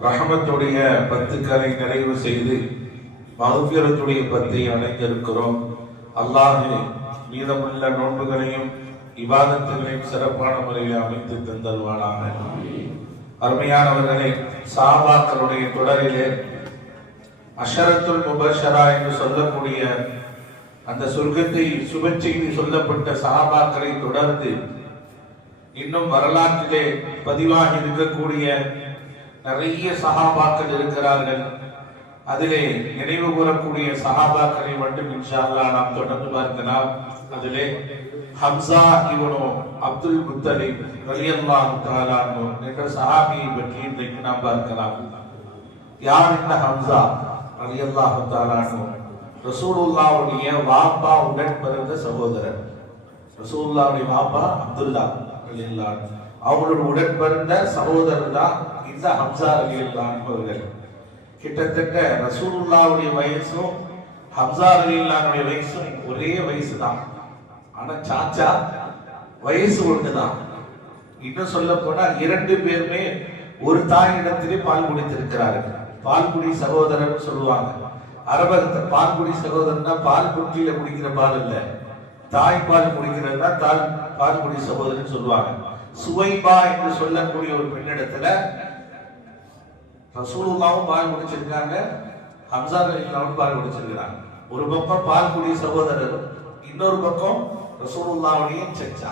ரஹமத்துடைய பத்துக்களை நிறைவு செய்து மகபிரத்துடைய பத்தை அடைந்திருக்கிறோம் அல்லாஹு மீதமுள்ள நோன்புகளையும் விவாதத்துகளையும் சிறப்பான முறையில் அமைத்து தந்தல்வானாக அருமையானவர்களை சாபாக்களுடைய தொடரிலே அஷரத்துல் முபஷரா என்று சொல்லக்கூடிய அந்த சொர்க்கத்தை சுப சொல்லப்பட்ட சஹாபாக்களை தொடர்ந்து இன்னும் வரலாற்றிலே பதிவாகி இருக்கக்கூடிய நிறைய சகாபாக்கள் இருக்கிறார்கள். அதிலே நினைவு கூறக்கூடிய சகாபாக்களை மட்டும் இன்ஷால்லா அல்லாஹ் நாம் தொடர்ந்து பார்க்கலாம். அதிலே ஹம்சா இவனோ அப்துல் முத்தலிப் ரலியல்லா தஆலா என்ற சஹாபியை பற்றி இன்றைக்கு நாம் பார்க்கலாம். யார் இந்த ஹம்சா ரலியல்லா தஆலா ரசூலுல்லாவுடைய வாப்பா உடன் பிறந்த சகோதரர். ரசூலுல்லாவுடைய வாப்பா அப்துல்லா ரலியல்லா அன்ஹு. அவங்களோட உடன் பிறந்த சகோதரர் தான் இந்த ஹம்சா ரலியல்லாஹு அன்ஹு அவர்கள் கிட்டத்தட்ட ரசூலுல்லாவுடைய வயசும் ஹம்சா ரலியல்லாஹுடைய வயசும் ஒரே வயசு தான் ஆனா சாச்சா வயசு தான் இன்னும் சொல்ல போனா இரண்டு பேருமே ஒரு தாயிடத்திலே பால் குடித்திருக்கிறார்கள். பால்குடி சகோதரர் சொல்லுவாங்க. அரபகத்தை பால்குடி சகோதரன்னா பால் குட்டியில குடிக்கிற பால் இல்ல. தாய் பால் குடிக்கிறதுனா தால் பால்குடி சகோதரன் சொல்லுவாங்க. சுவைபா என்று சொல்லக்கூடிய ஒரு பெண்ணிடத்துல ரசூலுல்லாவும் பால் குடிச்சிருக்காங்க ஹம்சா ரலியல்லாஹு பால் குடிச்சிருக்கிறாங்க ஒரு பக்கம் பால்குடி சகோதரர் இன்னொரு பக்கம் ரசூலுல்லாவுடைய சச்சா.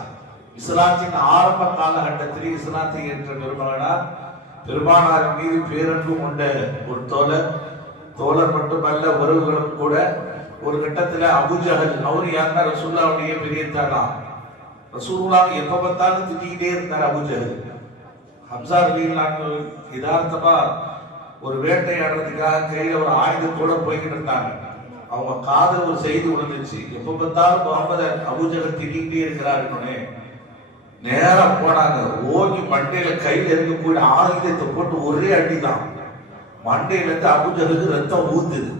இஸ்லாத்தின் ஆரம்ப காலகட்டத்தில் இஸ்லாத்தை ஏற்ற பெருமகனார் பெருமானார் மீது பேரன்பு கொண்ட ஒரு தோழர் தோழர் மட்டுமல்ல உறவுகளும் கூட ஒரு கட்டத்துல அபுஜஹல் அவர் யாருன்னா ரசூல்லாவுடைய பெரிய தானா ரசூலுல்லாவை எப்ப பார்த்தாலும் திட்டிக்கிட்டே இருந்தார் அபுஜகல் ஹம்சா ரலியல்லாஹு யதார்த்தமா ஒரு வேட்டையாடுறதுக்காக கையில ஒரு ஆயுதத்தோட போய்கிட்டு இருந்தாங்க. அவங்க காதல் ஒரு செய்தி உணர்ந்துச்சு எப்ப பார்த்தாலும் முகமது அபூஜகல் திட்டிகிட்டே இருக்கிறாருன்னு நேரம் போனாங்க. ஓங்கி மண்டையில கையில இருக்கக்கூடிய ஆயுதத்தை போட்டு ஒரே அடிதான். மண்டையில இருந்து அபுஜகலுக்கு ரத்தம் ஊத்துது.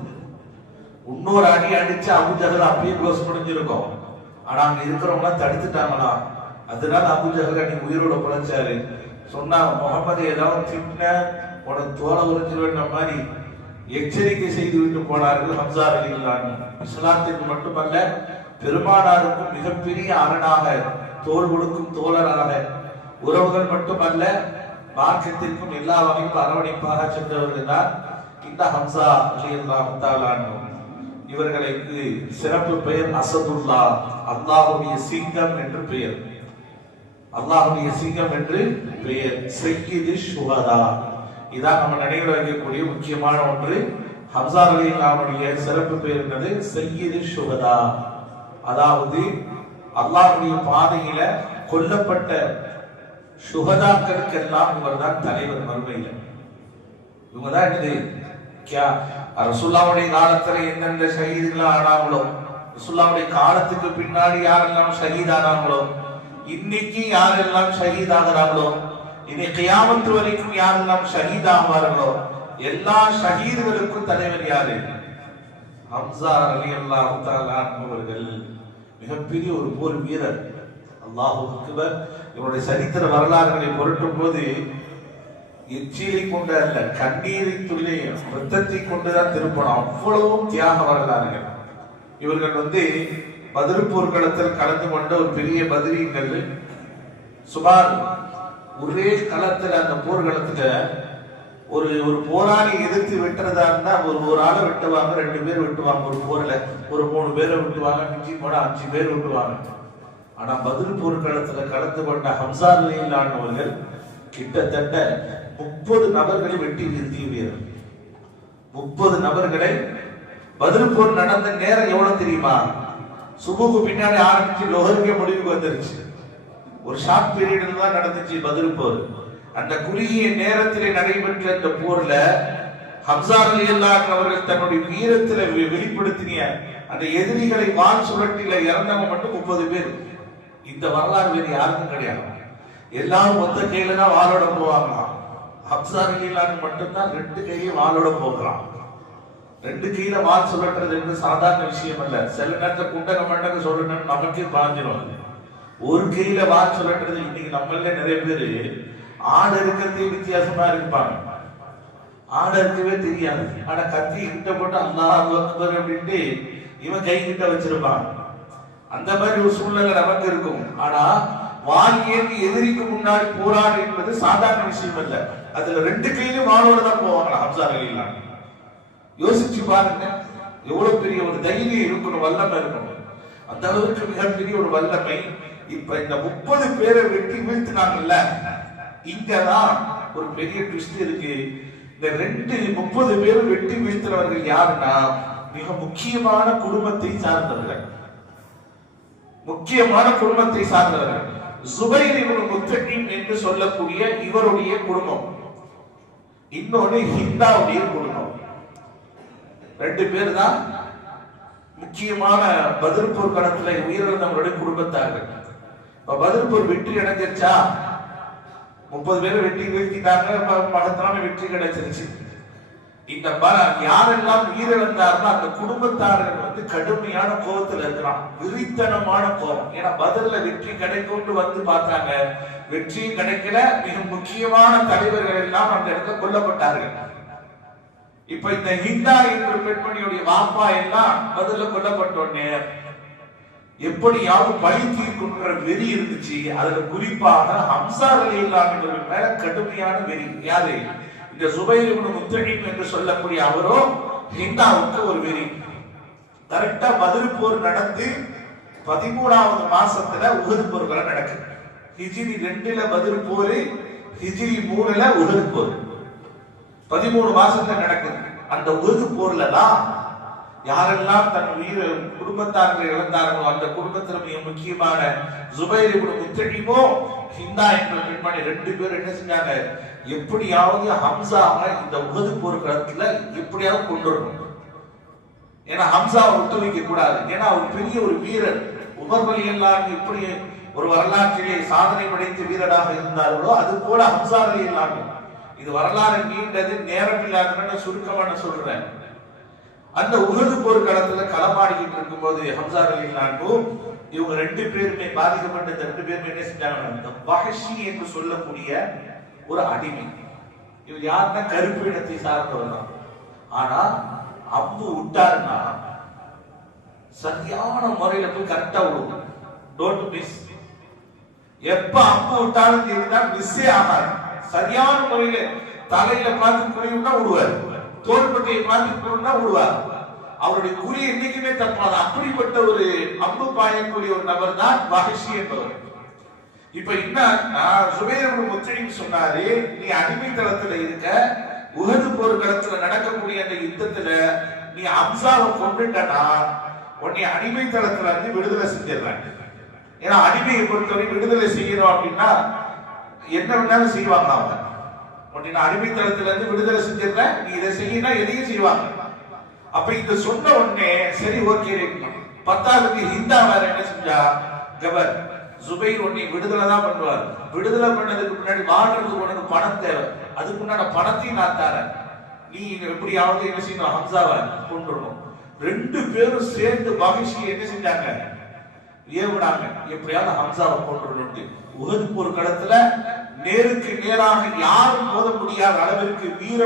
இன்னொரு அடி அடிச்சு அபுஜகல் அப்படியே க்ளோஸ் முடிஞ்சிருக்கும் ஆனா அங்க இருக்கிறவங்க தடுத்துட்டாங்களா? அதனால அபுஜகல் அன்னைக்கு உயிரோட பிழைச்சாரு. சொன்னா முகமது ஏதாவது திட்டின உனக்கு தோலை உறிஞ்சு வேண்ட மாதிரி எச்சரிக்கை செய்துவிட்டு போனார்கள் ஹம்சா அலிலான் இஸ்லாத்திற்கு மட்டுமல்ல பெருமானாருக்கும் மிகப்பெரிய அரணாக தோல் கொடுக்கும் தோழராக உறவுகள் மட்டுமல்ல மார்க்கத்திற்கும் எல்லா வகையும் அரவணைப்பாக சென்றவர்கள் தான் இந்த ஹம்சா அலியல்லாஹு இவர்களுக்கு சிறப்பு பெயர் அசதுல்லா அல்லாஹுடைய சிங்கம் என்று பெயர். அல்லாஹுடைய சிங்கம் என்று பெயர். செய்யுது சுகதா இதான் நம்ம நடைபெற வைக்கக்கூடிய முக்கியமான ஒன்று. ஹம்சா அலி சிறப்பு பேர் என்னது? செய்யுது சுகதா அதாவது அல்லாஹுடைய பாதையில கொல்லப்பட்ட சுகதாக்களுக்கெல்லாம் இவர் தான் தலைவர் மறுமையில. இவங்க தான் என்னது? கியா ரசுல்லாவுடைய காலத்துல எந்தெந்த ஷஹீதுகள் ஆனாங்களோ ரசுல்லாவுடைய காலத்துக்கு பின்னாடி யாரெல்லாம் ஷஹீத் ஆனாங்களோ இன்னைக்கு யாரெல்லாம் ஷஹீத் ஆகிறாங்களோ இனி கியாமத்து வரைக்கும் யாரெல்லாம் ஷஹீத் ஆவார்களோ எல்லா ஷஹீதுகளுக்கும் தலைவர் யாரு? ஹம்சா அலி அல்லாஹ் அவர்கள் மிகப்பெரிய ஒரு போர் வீரர். அல்லாஹு அக்பர். இவருடைய சரித்திர வரலாறுகளை புரட்டும் போது எச்சிலை கொண்டு அல்ல கண்ணீரை துள்ளி ரத்தத்தை கொண்டுதான் திருப்பணம். அவ்வளவும் தியாக வரலாறுகள். இவர்கள் வந்து பதில் போர்க்களத்தில் கலந்து கொண்ட ஒரு பெரிய பதிரீங்கள் சுமார் ஒரே களத்துல அந்த போர்க்களத்துல ஒரு ஒரு போராளி எதிர்த்து வெட்டுறதா இருந்தா ஒரு ஒரு ஆளை வெட்டுவாங்க ரெண்டு பேர் வெட்டுவாங்க ஒரு போர்ல ஒரு மூணு பேரை வெட்டுவாங்க மிஞ்சி போட அஞ்சு பேர் வெட்டுவாங்க. ஆனா பதில் போர்க்களத்துல கலந்து கொண்ட ஹம்சா அவர்கள் கிட்டத்தட்ட முப்பது நபர்களை வெட்டி வீழ்த்திய வீரர். முப்பது நபர்களை பதில் போர் நடந்த நேரம் எவ்வளவு தெரியுமா? சுபுக்கு பின்னாடி ஆரம்பிச்சு லோகரிக்க முடிவுக்கு வந்துருச்சு. ஒரு ஷார்ட் பீரியடில் தான் நடந்துச்சு பதில் போர். அந்த குறுகிய நேரத்தில் நடைபெற்ற அந்த போர்ல ஹம்சா அலி அவர்கள் தன்னுடைய வீரத்துல வெ- அந்த எதிரிகளை வால் சுழட்டில இறந்தவங்க மட்டும் முப்பது பேர். இந்த வரலாறு வேறு யாருக்கும் கிடையாது. எல்லாரும் மொத்த கையில தான் வாளோட போவாங்களாம் ஹப்சா அலிலான் மட்டும்தான் ரெண்டு கையும் வாளோட போகலாம் ரெண்டு கையில வால் சுழட்டுறது என்று சாதாரண விஷயம் அல்ல. சில நேரத்தில் குண்டக மண்டக சொல்லணும்னு நமக்கே பாஞ்சிடும் அது. ஒரு கையில வாட்ச் சுழற்றுறது இன்னைக்கு நம்மள நிறைய பேரு ஆடு இருக்கிறதே வித்தியாசமா இருப்பாங்க. ஆடருக்கவே தெரியாது. ஆனா கத்தி கிட்ட போட்டு அல்லாஹ் அக்பர் அப்படின்ட்டு இவன் கை கிட்ட வச்சிருப்பான். அந்த மாதிரி ஒரு சூழ்நிலை நமக்கு இருக்கும். ஆனா வாங்கியது எதிரிக்கு முன்னாடி போராடு என்பது சாதாரண விஷயம் அல்ல. அதுல ரெண்டு கையிலும் வாழோட தான் போவாங்க ஹம்சா அலிலாம் யோசிச்சு பாருங்க எவ்வளவு பெரிய ஒரு தைரியம் இருக்கணும் வல்லமை இருக்கணும். அந்த அளவுக்கு மிகப்பெரிய ஒரு வல்லமை இப்ப இந்த முப்பது பேரை வெட்டி வீழ்த்தினாங்கல்ல இங்கதான் ஒரு பெரிய ட்விஸ்ட் இருக்கு. இந்த ரெண்டு முப்பது பேரும் வெட்டி வீழ்த்தினவர்கள் யாருன்னா மிக முக்கியமான குடும்பத்தை சார்ந்தவர்கள். முக்கியமான குடும்பத்தை சார்ந்தவர்கள். சுபைர் இவன் முத்தகீம் என்று சொல்லக்கூடிய இவருடைய குடும்பம். இன்னொன்னு ஹிந்தாவுடைய குடும்பம். ரெண்டு பேர் தான் முக்கியமான பதில் போர்க்களத்துல உயிரிழந்தவர்களுடைய குடும்பத்தார்கள். இப்ப பதில் போர் வெற்றி அடைஞ்சிருச்சா முப்பது பேர் வெற்றி வீழ்த்திட்டாங்க. படத்தினால வெற்றி கிடைச்சிருச்சு. இந்த ப- யாரெல்லாம் உயிரிழந்தார்களோ அந்த குடும்பத்தார்கள் வந்து கடுமையான கோபத்துல இருக்கிறான் விரித்தனமான கோபம். ஏன்னா பதில்ல வெற்றி கிடைக்கும்னு வந்து பார்த்தாங்க. வெற்றியும் கிடைக்கல. மிக முக்கியமான தலைவர்கள் எல்லாம் அந்த இடத்துல கொல்லப்பட்டார்கள். இப்ப இந்த ஹிந்தா என்ற பெண்மணியுடைய வாப்பா எல்லாம் பதில கொல்லப்பட்டோடனே எப்படியாவது பழி தீர்க்குன்ற வெறி இருந்துச்சு. அதுல குறிப்பாக ஹம்சா அலி இல்லாமல் மேல கடுமையான வெறி யாரு இந்த சுபைர் இப்னு என்று சொல்லக்கூடிய அவரோ ஹிந்தாவுக்கு ஒரு வெறி. கரெக்டா பதில் போர் நடந்து பதிமூணாவது மாசத்துல உகது போர்களை நடக்குது. ஹிஜிரி ரெண்டுல பதில் போர் ஹிஜிரி மூணுல உகது போர். பதிமூணு மாசத்துல நடக்குது. அந்த உகது போர்ல தான் யாரெல்லாம் தன் உயிர் குடும்பத்தார்கள் இழந்தார்களோ அந்த குடும்பத்தில் மிக முக்கியமான ஜுபைர் இப்னு முத்தழிமோ ஹிந்தா என்ற பெண்மணி ரெண்டு பேரும் என்ன செஞ்சாங்க? எப்படியாவது ஹம்சாவை இந்த உகது போர்க்களத்துல எப்படியாவது கொண்டு வரணும். ஏன்னா ஹம்சாவை விட்டு வைக்க கூடாது. ஏன்னா அவர் பெரிய ஒரு வீரர். உமர் அலி எப்படி ஒரு வரலாற்றிலே சாதனை படைத்த வீரராக இருந்தார்களோ அது போல ஹம்சா அலி அல்லாஹ் இது வரலாறு நீண்டது நேரம் இல்லாதன்னு சுருக்கமான சொல்றேன். அந்த உகது போர்க்களத்துல களமாடிக்கிட்டு இருக்கும்போது ஹம்சா அலி நான்கும் இவங்க ரெண்டு பேருமே பாதிக்கப்பட்ட இந்த ரெண்டு பேருமே என்ன செஞ்சாங்க வஹஷி என்று சொல்லக்கூடிய ஒரு அடிமை. இவர் யாருன்னா கருப்பு இனத்தை சார்ந்தவர் தான். ஆனா அம்பு விட்டாருன்னா சரியான முறையில போய் கரெக்டா விடுவோம் டோன்ட் மிஸ் எப்ப அம்பு விட்டாலும் தெரியுதா மிஸ்ஸே ஆகாது சரியான முறையில தலையில பார்த்து குறியும்னா விடுவாரு. தோள்பட்டையை பார்த்து குறியும்னா விடுவார். அவருடைய குறி என்னைக்குமே தப்பாது. அப்படிப்பட்ட ஒரு அம்பு பாயக்கூடிய ஒரு நபர் தான் மகிழ்ச்சி என்பவர். இப்ப என்ன சுபேர் முத்தடின்னு சொன்னாரு நீ அடிமைத்தளத்துல இருக்க உகது போர்க்களத்துல நடக்கக்கூடிய அந்த யுத்தத்துல நீ அம்சாவை கொண்டுட்டனா உன்னை அடிமைத்தளத்துல இருந்து விடுதலை செஞ்சிடறாங்க ஏன்னா அடிமையை பொறுத்தவரை விடுதலை செய்யணும் அப்படின்னா என்ன வேணாலும் செய்வாங்க அவங்க. உன்னை நான் விடுதலை செஞ்சிடுறேன் நீ இதை செய்யினா எதையும் செய்வாங்க. அப்ப இந்த சொன்ன உடனே சரி ஓகே பத்தாவதுக்கு ஹிந்தா வேற என்ன செஞ்சா? கவர் சுபை உன்னை விடுதலை தான் பண்ணுவார். விடுதலை பண்ணதுக்கு முன்னாடி வாழ்றதுக்கு உனக்கு பணம் தேவை. அதுக்கு முன்னாடி பணத்தையும் நான் தரேன். நீ எப்படியாவது என்ன செய்யணும்? ஹம்சாவை கொண்டுடணும் ரெண்டு பேரும் சேர்ந்து மகிழ்ச்சி என்ன செஞ்சாங்க? ஏவுனாங்க. எப்படியாவது ஹம்சாவை கொண்டுடணும் உகது போர் களத்துல நேருக்கு நேராக யாரும் மோத முடியாத அளவிற்கு வீர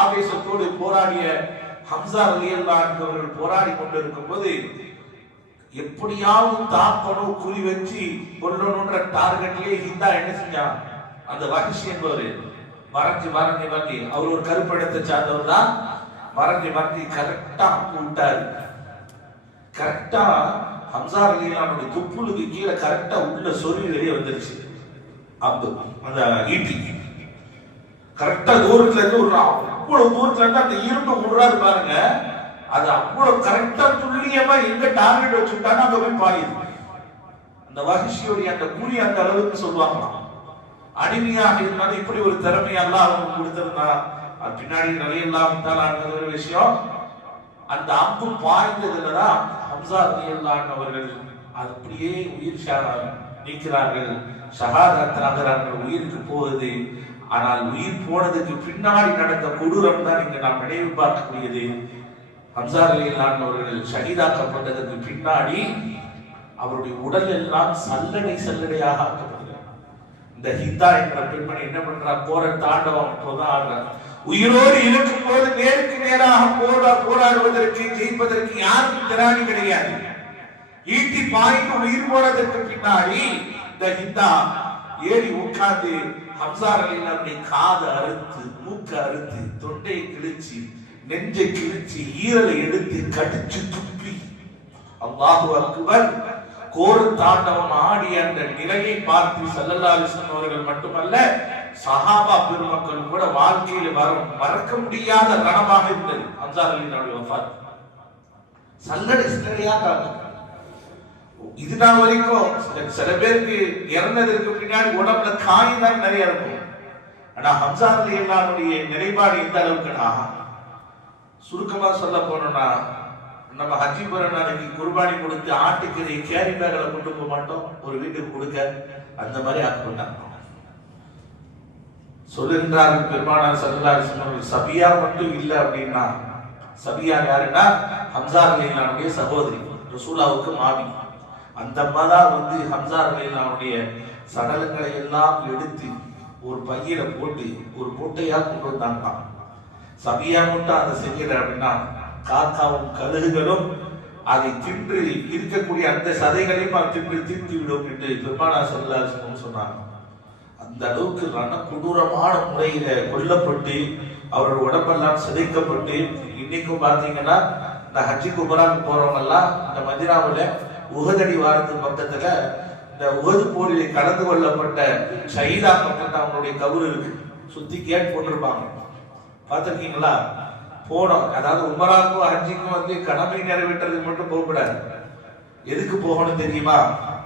ஆவேசத்தோடு போராடிய ஹம்சா ரலியல்லாஹு என்பவர்கள் போராடி கொண்டிருக்கும் போது எப்படியாவது தாக்கணும் குறி வச்சு கொல்லணும்ன்ற டார்கெட்லயே ஹிந்தா என்ன செஞ்சா அந்த வகிஷி என்பவர் மறைஞ்சு மறைஞ்சு மறைஞ்சு அவர் ஒரு கருப்பிடத்தை சார்ந்தவர் தான். மறைஞ்சு மறைஞ்சு கரெக்டா விட்டாரு. கரெக்டா ஹம்சா அலிலானுடைய துப்புளுக்கு கீழே கரெக்டா உள்ள சொருவி வெளியே வந்துருச்சு. அம்பு அந்த ஈட்டி. கரெக்டா தூரத்துல இருந்து ஒரு அவ்வளவு தூரத்துல இருந்து அந்த இரும்பு விடுறாரு பாருங்க. அது அவ்வளவு கரெக்டா துல்லியமா எங்க டார்கெட் வச்சுட்டானோ அங்க போய் பாயுது. அந்த வகிஷியோடைய அந்த குறி அந்த அளவுக்கு சொல்லுவாங்களாம். அடிமையாக இருந்தாலும் இப்படி ஒரு திறமை எல்லாம் அவங்க கொடுத்திருந்தா அது பின்னாடி நிறைய இல்லாம ஒரு விஷயம். அந்த அம்பு பாய்ந்ததுலதான் ஹம்சா ரலியல்லாஹு அவர்கள் அது அப்படியே உயிர் ஷா- நீக்கிறார்கள். ஷஹாதத் ஆகிறார்கள் உயிருக்கு போகுது. ஆனால் உயிர் போனதுக்கு பின்னாடி நடந்த கொடூரம் தான் இங்கு நாம் நினைவு பார்க்கக்கூடியது. ஹம்சா ரலியல்லாஹு அவர்கள் ஷஹீதாக்கப்பட்டதற்கு பின்னாடி அவருடைய உடல் எல்லாம் சல்லடை சல்லடையாக ஆக்கப்படுகிறது இந்த ஹிந்தா என்ற பெண்மணி என்ன பண்றா கோர தாண்டவம் போதான் ஆடுறாங்க உயிரோடு இருக்கும் போது நேருக்கு நேராக போரா போராடுவதற்கு ஜெயிப்பதற்கு யாருக்கும் திராணி கிடையாது. ஈட்டி பாய்ந்து உயிர் போனதற்கு பின்னாடி இந்த ஹிந்தா ஏறி உட்கார்ந்து ஹம்சார் அலிலாவுடைய காதை அறுத்து மூக்க அறுத்து தொண்டையை கிழிச்சு நெஞ்சை கிழிச்சு ஈரலை எடுத்து கடிச்சு துப்பி. அல்லாஹு அக்பர் கோர தாண்டவம் ஆடிய அந்த நிலையை பார்த்து சல்லல்லா அவர்கள் மட்டுமல்ல சஹாபா பெருமக்கள் கூட வாழ்க்கையில வரும் மறக்க முடியாத ரணமாக இருந்தது. அம்சார் அலினுடைய வஃபாத் சல்லடை சில்லறையாக இது நான் வரைக்கும் சில- பேருக்கு இறந்ததற்கு பின்னாடி உடம்புல காய் தான் நிறைய இருக்கும். ஆனா ஹம்சா அலி அல்லாவுடைய நிலைப்பாடு எந்த அளவுக்குனா சுருக்கமா சொல்ல போனோம்னா நம்ம ஹஜிபுரம் போற நாளைக்கு குர்பானி கொடுத்து ஆட்டுக்கறி கேரி பேக்ல கொண்டு போக மாட்டோம். ஒரு வீட்டுக்கு கொடுக்க அந்த மாதிரி ஆக்கிவிட்டாங்க சொல்லுகின்றார் பெருமானார் சல்லல்லாஹு அவர்கள் சபியா மட்டும் இல்லை அப்படின்னா சபியா யாருன்னா ஹம்சா அலிலானுடைய சகோதரி ரசூலாவுக்கு மாமி. அந்த அம்மா தான் வந்து ஹம்சா அலிலானுடைய சடலங்களை எல்லாம் எடுத்து ஒரு பையில போட்டு ஒரு மூட்டையா கொண்டு வந்தாங்களாம். சபியா மட்டும் அதை செய்யல அப்படின்னா காக்காவும் கழுகுகளும் அதை தின்று இருக்கக்கூடிய அந்த சதைகளையும் அது தின்று தீர்த்து விடும் என்று பெருமானா சல்லல்லாஹு சொன்னாங்க. அந்த அளவுக்கு ரண கொடூரமான முறையில கொல்லப்பட்டு அவரோட உடம்பெல்லாம் சிதைக்கப்பட்டு இன்னைக்கும் பாத்தீங்கன்னா இந்த ஹஜ்ஜி குபராக்கு போறவங்க எல்லாம் இந்த மதினாவுல உகதடி வாரத்து பக்கத்துல இந்த உகது போரில் கலந்து கொள்ளப்பட்ட ஷஹீதா பக்கத்துல அவங்களுடைய கவுரு இருக்கு. சுத்தி கேட் போட்டிருப்பாங்க பார்த்துருக்கீங்களா? போனோம். அதாவது உமராக்கும் ஹஜ்ஜிக்கும் வந்து கடமை நிறைவேற்றுறதுக்கு மட்டும் போகக்கூடாது. எதுக்கு போகணும் தெரியுமா?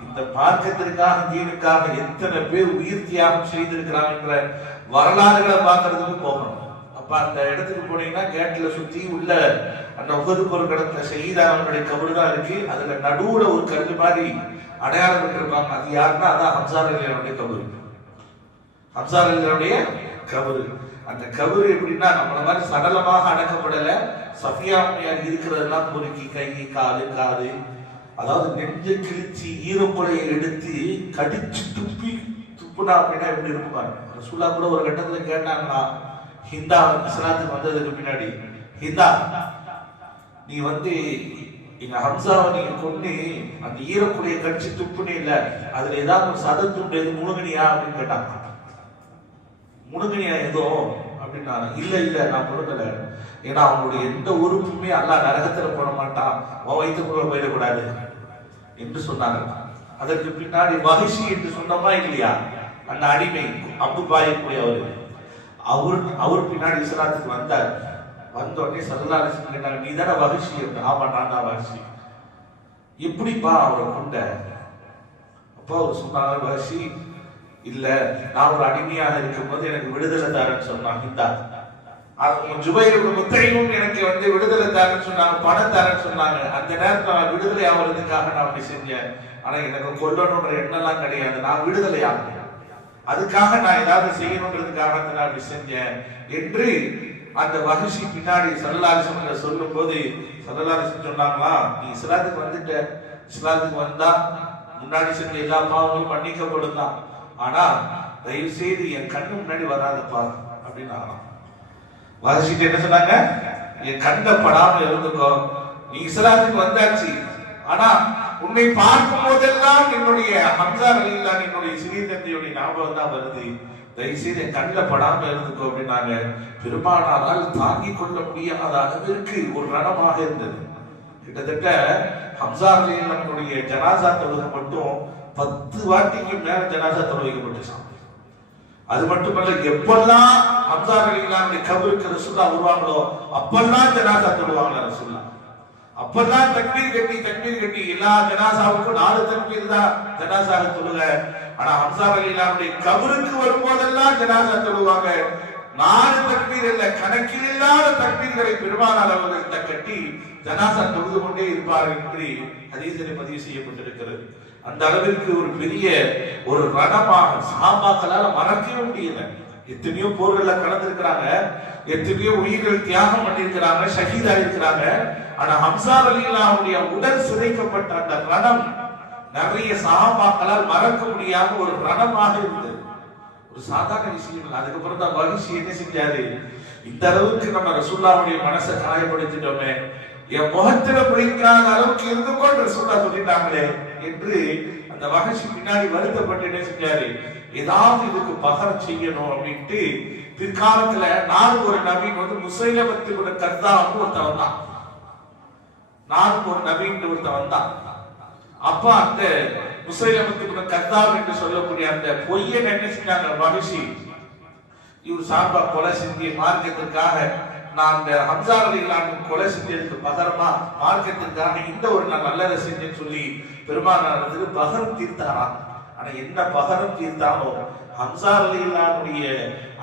இந்த மார்க்கத்திற்காக தீனுக்காக எத்தனை பேர் உயிர் தியாகம் செய்திருக்கிறாங்கன்ற வரலாறுகளை பார்க்கறதுக்கு போகணும். அப்ப அந்த இடத்துக்கு போனீங்கன்னா கேட்ல சுத்தி உள்ள அந்த உகதுக்கு ஒரு கடத்துல செய்தாரனுடைய கபரு தான் இருக்கு. அதுல நடுவுல ஒரு கல் மாதிரி அடையாளம் இருப்பாங்க அது யாருன்னா அதான் ஹம்சார் அலியனுடைய கபரு. ஹம்சார் அலியனுடைய கபரு. அந்த கபரு எப்படின்னா நம்மள மாதிரி சடலமாக அடக்கப்படல. சஃபியா இருக்கிறதெல்லாம் பொறுக்கி கை காலு காது. அதாவது நெஞ்ச கிழிச்சு ஈரக்குலையை எடுத்து கடிச்சு துப்பி துப்புனா அப்படின்னா எப்படி இருப்பாங்க பாருங்க. ரசூலா கூட ஒரு கட்டத்துல கேட்டாங்களா ஹிந்தா இஸ்லாத்துக்கு வந்ததுக்கு பின்னாடி ஹிந்தா நீ வந்து எங்க ஹம்சாவை நீங்க கொண்டு அந்த ஈரக்குடைய கட்சி துப்புனே இல்ல அதுல ஏதாவது ஒரு சத துண்டு எது முழுங்கனியா அப்படின்னு கேட்டாங்க முழுங்கனியா ஏதோ அப்படின்னா இல்ல இல்ல நான் முழுங்கல. ஏன்னா அவங்களுடைய எந்த உறுப்புமே அல்லாஹ் நரகத்துல போட மாட்டான். உன் வயிற்றுக்குள்ள போயிடக்கூடாது என்று சொன்னாங்க அதற்கு பின்னாடி மகிழ்ச்சி என்று சொன்னமா இல்லையா? அந்த அடிமை அப்பு பாயக்கூடிய அவரு அவர் அவர் பின்னாடி இஸ்லாத்துக்கு வந்தார். வந்த உடனே சல்லா அலிஸ்லாம் கேட்டாங்க நீ தானே மகிழ்ச்சி ஆமா நான் தான் வகிஷி எப்படிப்பா அவரை கொண்ட? அப்போ அவர் சொன்னாங்க வகிஷி இல்ல நான் ஒரு அடிமையாக இருக்கும்போது எனக்கு விடுதலை தாரன்னு சொன்னாங்க. இந்தா. ஜுபைர் முத்தையும் எனக்கு வந்து விடுதலை தாரன்னு சொன்னாங்க பணம் தாரன்னு சொன்னாங்க. அந்த நேரத்தில் நான் விடுதலை ஆகிறதுக்காக நான் அப்படி செஞ்சேன். ஆனா எனக்கு கொல்லணுன்ற எண்ணம்லாம் கிடையாது. நான் விடுதலை ஆகிறேன் அதுக்காக நான் ஏதாவது செய்யணுன்றதுக்காக நான் அப்படி செஞ்சேன் என்று அந்த மகிழ்ச்சி பின்னாடி சல்லல்லாஹு சொல்லும் போது சல்லல்லாஹு சொன்னாங்களா நீ இஸ்லாத்துக்கு வந்துட்ட. இஸ்லாத்துக்கு வந்தா முன்னாடி செஞ்ச எல்லா பாவங்களும் மன்னிக்கப்படும் தான் ஆனா தயவு செய்து என் கண்ணு முன்னாடி வராதப்பா அப்படின்னு ஆகலாம். வாசிட்டு என்ன சொன்னாங்க என் கண்ணை படாம இருந்துக்கோ. நீ இஸ்லாத்துக்கு வந்தாச்சு. ஆனா உன்னை பார்க்கும் போதெல்லாம் என்னுடைய ஹம்சார் அலிலான் என்னுடைய சிறிய தந்தையுடைய ஞாபகம் தான் வருது. தயவுசெய்து கண்ணில் படாம இருந்துக்கோ அப்படின்னாங்க. பெருமானாரால் தாங்கிக் கொள்ள முடியாத அளவிற்கு ஒரு ரணமாக இருந்தது. கிட்டத்தட்ட ஹம்சா அலிலானுடைய ஜனாசா தொழுகை மட்டும் பத்து வாட்டிக்கு மேல ஜனாசா தொழுகைக்கப்பட்டுச்சு அது மட்டுமல்ல எப்பெல்லாம் ஹம்சா அலிலானுடைய கபருக்கு ரசுல்லா வருவாங்களோ அப்பெல்லாம் ஜனாசா தொழுவாங்க ரசுல்லா அப்பதான் தக்மீர் கட்டி தக்மீர் கட்டி எல்லா ஜனாசாவுக்கும் நாலு தக்மீர் தான் ஜனாசாக தொழுக. ஆனா ஹம்சா இல்லாமுடைய கபருக்கு வரும்போதெல்லாம் ஜனாசா தொழுவாங்க. நாலு தக்மீர் இல்ல கணக்கில் இல்லாத தக்மீர்களை பெருமானார் அவர்கள்ட்ட கட்டி ஜனாசா தொழுது கொண்டே இருப்பார் என்று ஹதீஸிலே பதிவு செய்யப்பட்டிருக்கிறது. அந்த அளவிற்கு ஒரு பெரிய ஒரு ரணமாக சாபாக்களால மறக்கவே முடியல. எத்தனையோ போர்கள்ல கலந்துருக்கிறாங்க எத்தனையோ உயிர்கள் தியாகம் பண்ணியிருக்கிறாங்க ஷஹீதா இருக்கிறாங்க ஆனா ஹம்சா அலிலாவுடைய உடல் சிதைக்கப்பட்ட அந்த ரணம் நிறைய சகாபாக்களால் மறக்க முடியாத ஒரு ரணமாக இருந்தது. ஒரு சாதாரண விஷயம் இல்லை அதுக்கப்புறம் தான் மகிழ்ச்சி என்ன செஞ்சாரு? இந்த அளவுக்கு நம்ம ரசூல்லாவுடைய மனசை காயப்படுத்திட்டோமே. என் முகத்துல பிடிக்காத அளவுக்கு இருந்து கொண்டு ரசூல்லா சொல்லிட்டாங்களே என்று அந்த மகிழ்ச்சி பின்னாடி வருத்தப்பட்டு என்ன செஞ்சாரு? ஏதாவது இதுக்கு பகரம் செய்யணும் அப்படின்ட்டு பிற்காலத்துல நான் ஒரு நபி வந்து முசைலமத்து கூட கர்த்தா வந்து ஒருத்தவன் தான் நான் ஒரு நவீன் ஒருத்தன் வந்தான். அப்ப அந்த முசைலமத்து கூட கர்த்தாவ் என்று சொல்லக்கூடிய அந்த பொய்யை என்ன செஞ்சாங்க மகிழ்ச்சி. இவர் சார்பா கொலை செஞ்சு மார்க்கத்திற்காக நான் அந்த ஹம்சார் அலிகளான் கொலை செஞ்சதுக்கு பகரமா மார்க்கத்திற்காக இந்த ஒரு நான் நல்லதை செஞ்சேன்னு சொல்லி பெருமானாருக்கு பகரம் தீர்த்தாராம். ஆனா என்ன பகரம் தீர்த்தாலோ ஹம்சார் அலிகளானுடைய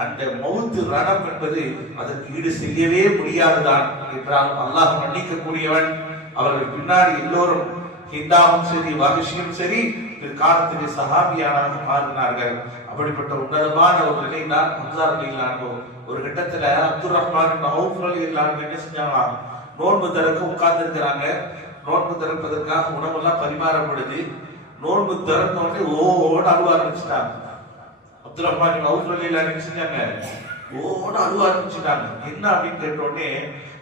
அந்த மௌத்து ரணம் என்பது அதற்கு ஈடு செய்யவே முடியாதுதான் என்றால் அல்லாஹ் மன்னிக்க கூடியவன் அவர்கள் பின்னாடி எல்லோரும் ஹிந்தாவும் சரி வகிஷியும் சரி பிற்காலத்திலே சஹாபியானாக மாறினார்கள். அப்படிப்பட்ட உன்னதமான ஒரு நிலை தான் அலிகளானோ ஒரு கட்டத்துல அப்துல் ரஹ்மான் அவுஃப் என்ன செஞ்சாங்களாம்? நோன்பு திறக்க உட்கார்ந்து இருக்கிறாங்க நோன்பு திறப்பதற்காக உணவெல்லாம் பரிமாறப்படுது நோன்பு திறந்த உடனே ஓட அழுவ ஆரம்பிச்சுட்டாங்க. அப்துல் ரஹ்மான் அவுஃப் அலிகளான் என்ன செஞ்சாங்க? ஓட அழுவ ஆரம்பிச்சுட்டாங்க. என்ன அப்படின்னு கேட்ட உடனே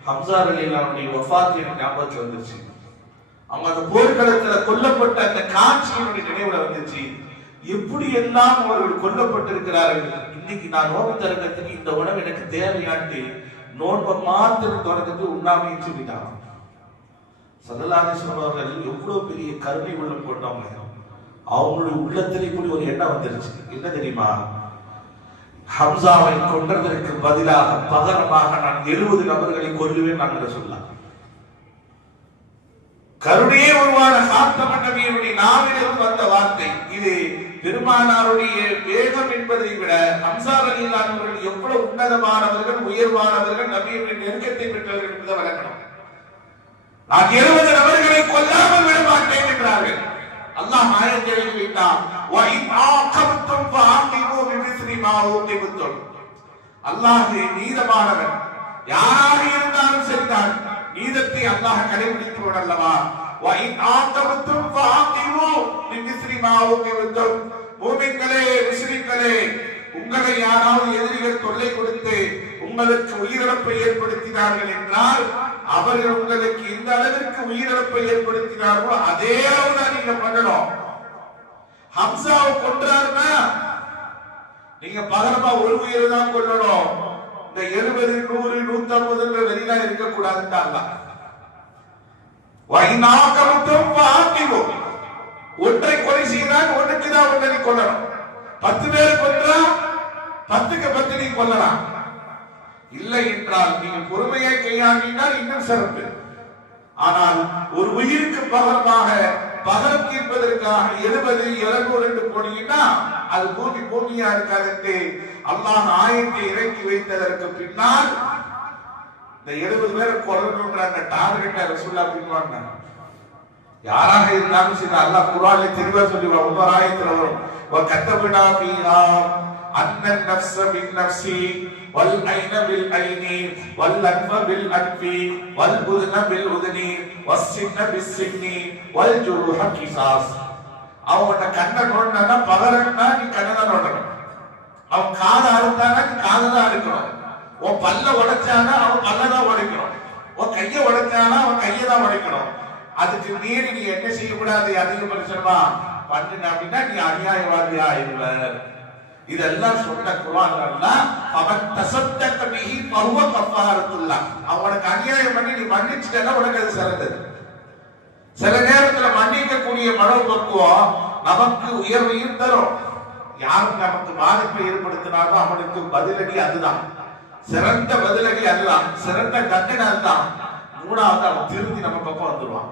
ஹம்சார் அலிகளானுடைய வஃபாத் எனக்கு ஞாபகத்துக்கு வந்துருச்சு. அவங்க அந்த போர்க்களத்துல கொல்லப்பட்ட அந்த காட்சியினுடைய நினைவுல வந்துச்சு எப்படி எல்லாம் அவர்கள் கொல்லப்பட்டிருக்கிறார்கள்? இன்னைக்கு நான் நோன்பு திறக்கிறதுக்கு இந்த உணவு எனக்கு தேவையாட்டு நோன்பை மாத்திரம் திறந்துட்டு உண்ணாமையும் சொல்லிட்டாங்க சதலாதீஸ்வரம் அவர்கள் எவ்வளவு பெரிய கருணை உள்ளம் கொண்டவங்க. அவங்களுடைய உள்ளத்துல இப்படி ஒரு எண்ணம் வந்துருச்சு. என்ன தெரியுமா? ஹம்சாவை கொன்றதற்கு பதிலாக பகரமாக நான் எழுபது நபர்களை கொல்லுவேன் நான் சொல்லலாம் கருணையே உருவான சாத்தம நபியினுடைய நாவிலிருந்து வந்த வார்த்தை. இது பெருமானாருடைய வேகம் என்பதை விட அம்சார் அலிலானவர்கள் எவ்வளவு உன்னதமானவர்கள் உயர்வானவர்கள் நபியுடைய நெருக்கத்தை பெற்றவர்கள் என்பதை வழங்கணும். நான் எழுபது நபர்களை கொல்லாமல் விட மாட்டேன் என்றார்கள். அல்லாஹ் ஆயத்தை வைத்தான். சொல் அல்லாஹே நீதமானவன் யாராக இருந்தாலும் சரிதான். நீதத்தை அல்லாஹ் கடைபிடித்தவன் அல்லவா? உங்களை யாராவது எதிரிகள் தொல்லை கொடுத்து உங்களுக்கு உயிரிழப்பை ஏற்படுத்தினார்கள் என்றால் அவர்கள் உங்களுக்கு இந்த அளவிற்கு உயிரிழப்பை ஏற்படுத்தினார்களோ அதே அளவுதான் நீங்க பண்ணணும். ஹம்சாவை கொன்றாருன்னா நீங்க பகரமா ஒரு உயிரை தான் கொள்ளணும் இந்த எழுபது நூறு நூத்தி ஐம்பதுன்ற வெளியெல்லாம் இருக்கக்கூடாதுன்னு வைநாகமத்தும் வாங்கிவோம் ஒன்றை கொலை செய்தால் ஒன்றுக்கு தான் ஒன்றை நீ கொள்ளணும் பத்து பேர் கொன்றா பத்துக்கு பத்து நீ கொல்லலாம். இல்லை என்றால் நீங்கள் பொறுமையை கையாண்டினால் இன்னும் சிறப்பு. ஆனால் ஒரு உயிருக்கு பகரமாக பகர்த்திருப்பதற்காக எழுபது இருநூறு என்று போனீங்கன்னா அது பூமி பூமியா இருக்காது அல்லாஹ் ஆயத்தை இறக்கி வைத்ததற்கு பின்னால் இந்த எழுபது பேரை கொள்ளணுன்ற அந்த டார்கெட்டை சொல்லா பின்வாங்க. யாராக இருந்தாலும் சரி அல்லாஹ் குரானை தெளிவா சொல்லிவா ஒவ்வொரு ஆயத்தில் வரும் கத்தபிடா பீகா أن النفس بالنفس والعين بالعين والأنف بالأنف والأذن بالأذن والسن بالسن والجروح قصاص அவன் கண்ணை நோண்டனா பகரன்னா நீ கண்ணை தான் நோண்டணும் அவன் காதை அறுத்தானா நீ காதை தான் அறுக்கணும் உன் பல்ல உடைச்சானா அவன் பல்ல தான் உடைக்கணும் உன் கைய உடைச்சானா அவன் கையை தான் உடைக்கணும் அதுக்கு மீறி நீ என்ன செய்யக்கூடாது அதிகபட்சமா பண்ணுன அப்படின்னா நீ அநியாயவாதியா ஆயிடுவ இதெல்லாம் சொன்ன குரான் அவன் தசத்தக்க பிஹி பருவ கஃபாரத்துல்லா அவனுக்கு அநியாயம் பண்ணி நீ மன்னிச்சிட்டேன்னா உனக்கு அது சிறந்தது. சில நேரத்துல மன்னிக்கக்கூடிய மனோபக்குவம் நமக்கு உயர்வையும் தரும். யார் நமக்கு பாதிப்பை ஏற்படுத்தினாலும் அவனுக்கு பதிலடி அதுதான். சிறந்த பதிலடி அதுதான். சிறந்த தண்டனை அதுதான். மூணாவது அவன் திருந்தி நம்ம பக்கம் வந்துருவான்.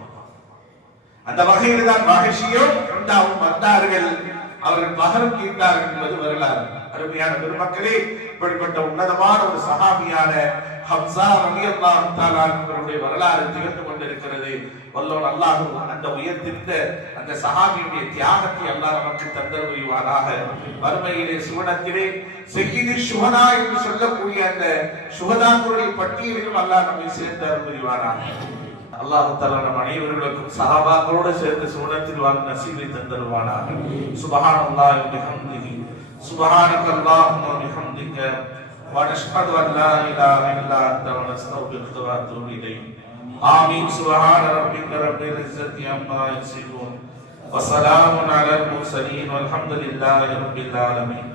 அந்த வகையில் தான் மகிழ்ச்சியும் உண்டாவும் வந்தார்கள். அவர்கள் மகரம் தீர்த்தார்கள் என்பது வரலாறு. அருமையான பெருமக்களே இப்படிப்பட்ட உன்னதமான ஒரு சகாபியான ஹம்சா ரவி அல்லாஹ் அவர்களுடைய வரலாறு திகழ்ந்து கொண்டிருக்கிறது. வல்லோன் அல்லாஹு அந்த உயர்த்திருந்த அந்த சஹாபியுடைய தியாகத்தை அல்லாஹ் நமக்கு தந்தர் புரிவாராக வறுமையிலே சுவனத்திலே செய்தி சுகதா என்று சொல்லக்கூடிய அந்த சுகதாக்களுடைய பட்டியலிலும் அல்லாஹ் நம்மை சேர்த்து அருள் புரிவாராக அல்லாஹ் தஆலா நம் அனைவர்களுக்கும் சஹாபாக்களோடு சேர்ந்து சுவனத்தில் வாழ் நசீபை தந்தருவானாக சுபஹானல்லாஹி வ பிஹம்திஹி சுபஹானக அல்லாஹும்ம வ பிஹம்திக ونشهد أن لا إله إلا أنت ونستغفرك ونتوب إليك آمين سبحان ربك رب العزة عما يصفون وسلام على المرسلين والحمد لله رب العالمين